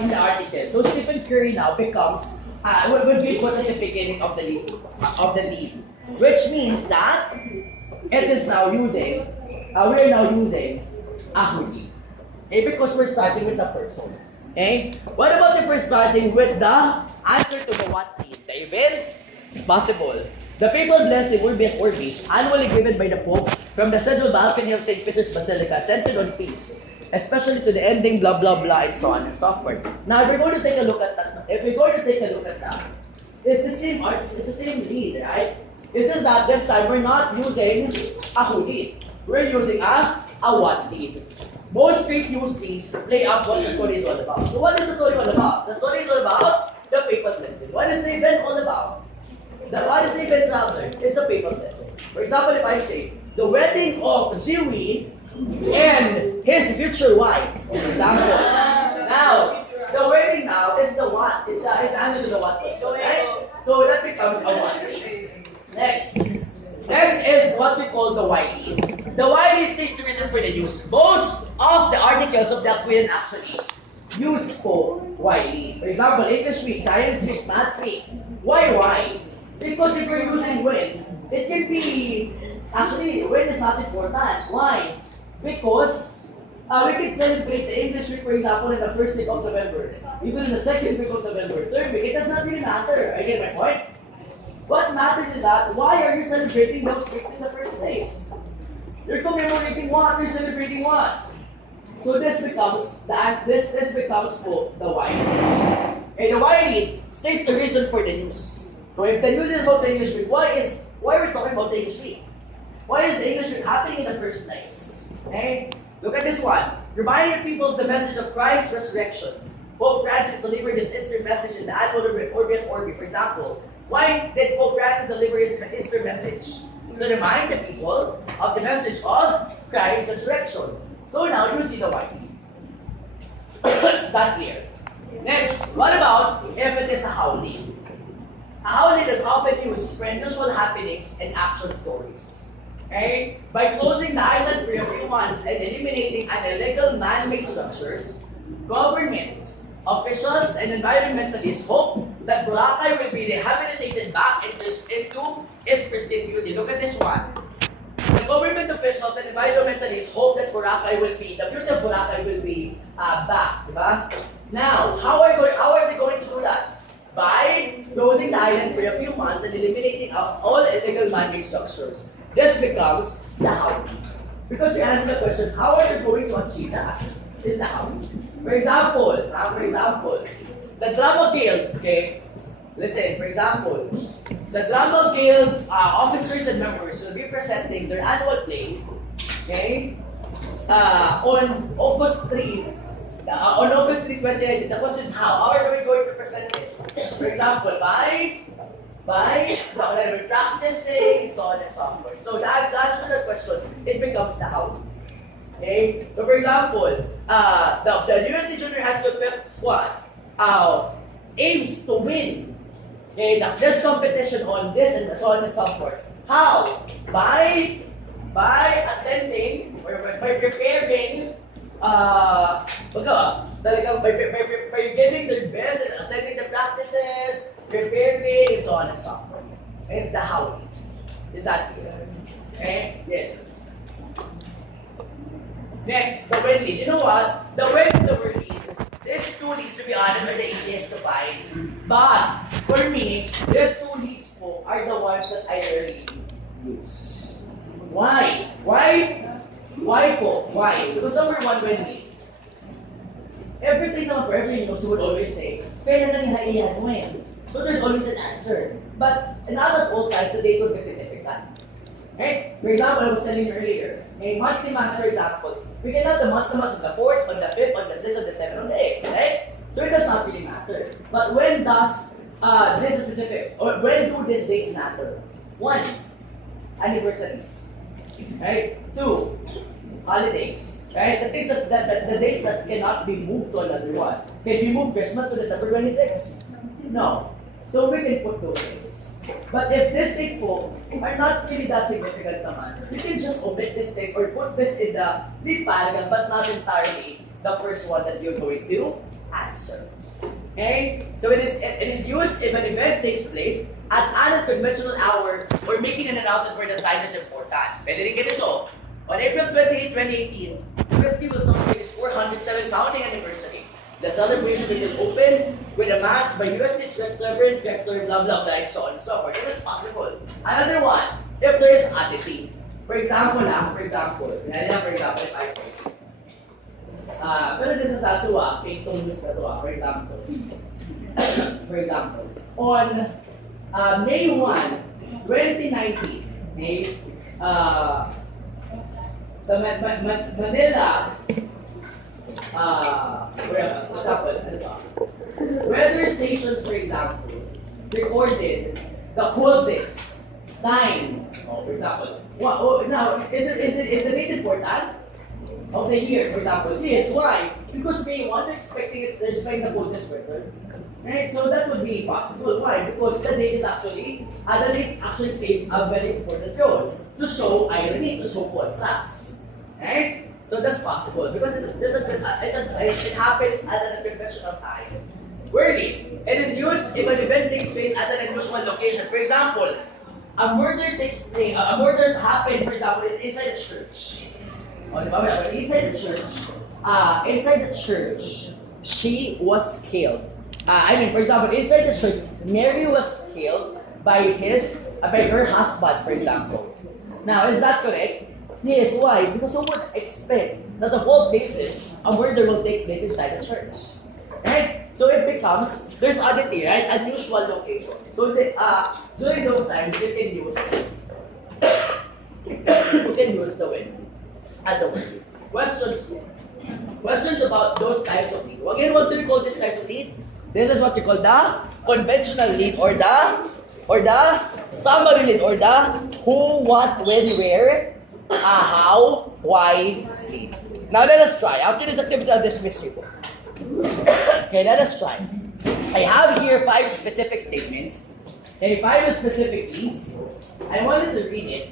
in the article. So Stephen Curry now becomes would be put at the beginning of the lead, which means that it is now using we're now using a hoodie. Okay, because we're starting with the person. Okay? What about if we're starting with the answer to the what need? The event? Possible. The papal blessing will be annually given by the Pope from the central balcony of St. Peter's Basilica, centered on peace, especially to the ending blah blah blah and so on and so forth. Now, if we're going to take a look at that, it's the same art, it's the same lead, right? It's just that this time we're not using a hoodie. We're using a what lead. Most great news leads play up what the story is all about. So what is the story all about? The story is all about the papal blessing. What is the event all about? What is the event rather? It's the papal blessing. For example, if I say, the wedding of Jiwi and his future wife, for example. Now, the wedding now is the what? Is answer to the what? Right? So that becomes a what. Next is what we call the YE. The YE stays the reason for the news. Most of the articles of the Queen actually use for YE. For example, English week, science week, math week. Why? Because if we're using when, it can be, actually, when is not important. Why? Because we can celebrate the English week, for example, in the first week of November. Even in the second week of November, third week, it does not really matter. I get my point? What matters is that, why are you celebrating those weeks in the first place? You're commemorating what? You're celebrating what? So this becomes this becomes for the why. And the why states the reason for the news. So if the news is about the English week, why are we talking about the English week? Why is the English week happening in the first place? Okay? Look at this one. Reminding the people of the message of Christ's resurrection. Pope Francis delivered his Easter message in the annual Orbi et Orbi, for example. Why did Pope Francis deliver his Easter message? To remind the people of the message of Christ's resurrection. So now you see the why. Is that clear? Next, what about if it is a howling? A howling is often used for unusual happenings and action stories. Okay? By closing the island for a few months and eliminating illegal man-made structures, government officials and environmentalists hope that Boracay will be rehabilitated back into its pristine beauty. Look at this one. The government officials and environmentalists hope that the beauty of Boracay will be back. Diba? Now, how are they going to do that? By closing the island for a few months and eliminating all illegal man-made structures. This becomes the how. Because you answer the question, how are they going to achieve that? Is the how. For example, the Drama Guild, okay? Listen, for example, the Drama Guild officers and members will be presenting their annual play, okay? On August 3, 2019. The question is how? How are we going to present it? For example, by practicing, so on and so forth. So the answer to that question, it becomes the how. Okay? So for example, the University Junior High School Pep Squad aims to win this competition on this and so on and so forth. How? By attending or by preparing by giving their best and attending the practices, preparing and so on and so forth. It's the how. Is that clear? Okay? Yes. Next, the when lead. You know what? The when and the where lead. These two leads, to be honest, are the easiest to find. But for me, these two leads are the ones that I rarely use. Why? Why po? Why? Because number one, when lead. Everything naman for every news, you would always say, pwede na nihaiyan mo eh. So there's always an answer. But not at all times, the date would be significant. Okay? For example, I was telling you earlier, a monthly months, for example, we can have the monthly months on the 4th, on the 5th, on the 6th, on the 7th, on the 8th, right? So it does not really matter. But when does this specific, or when do these dates matter? 1, anniversaries. Right? 2, holidays. Right? The dates that cannot be moved to another one. Can we move Christmas to December 26? No. So we can put those dates. But if these dates are not really that significant naman, you can just omit this date or put this in the lead paragraph but not entirely the first one that you're going to answer. Okay? So it is used if an event takes place at an unconventional hour or making an announcement where the time is important. Pwede rin ganito. On April 28, 2018, Christie will celebrate its 407th founding anniversary. The celebration will open with a mass by USD's Reverend Rector, blah blah blah, and so on and so forth. It is possible. Another one, if there is oddity. For example, if I say, pero this is not to fake news na to for example. For example, on May 1, 2019, the Manila, for example, weather stations, for example, recorded the coldest time. For example, now is the date important? Of the year, for example. Yes, why? Because May 1, they're expecting the coldest weather. Right? So that would be possible. Why? Because the date actually plays a very important role to show irony, to show contrast. Right? So that's possible because it happens at an unconventional time. Weirdly, it is used if an event takes place at an unusual location. For example, a murder happened, for example, inside a church. Inside the church, she was killed. For example, inside the church, Mary was killed by her husband, for example. Now, is that correct? Yes, why? Because who would expect that the whole basis, a murder will take place inside the church? Right? So it becomes, there's oddity, right? Unusual location. So during those times, you can use the wind. At the word. Questions about those types of lead. Again, what do we call these types of lead? This is what we call the conventional lead or the summary lead or the who, what, when, where, how, why lead. Now let us try. After this activity, I'll dismiss you. Okay, let us try. I have here 5 specific statements and 5 specific leads. I wanted to read it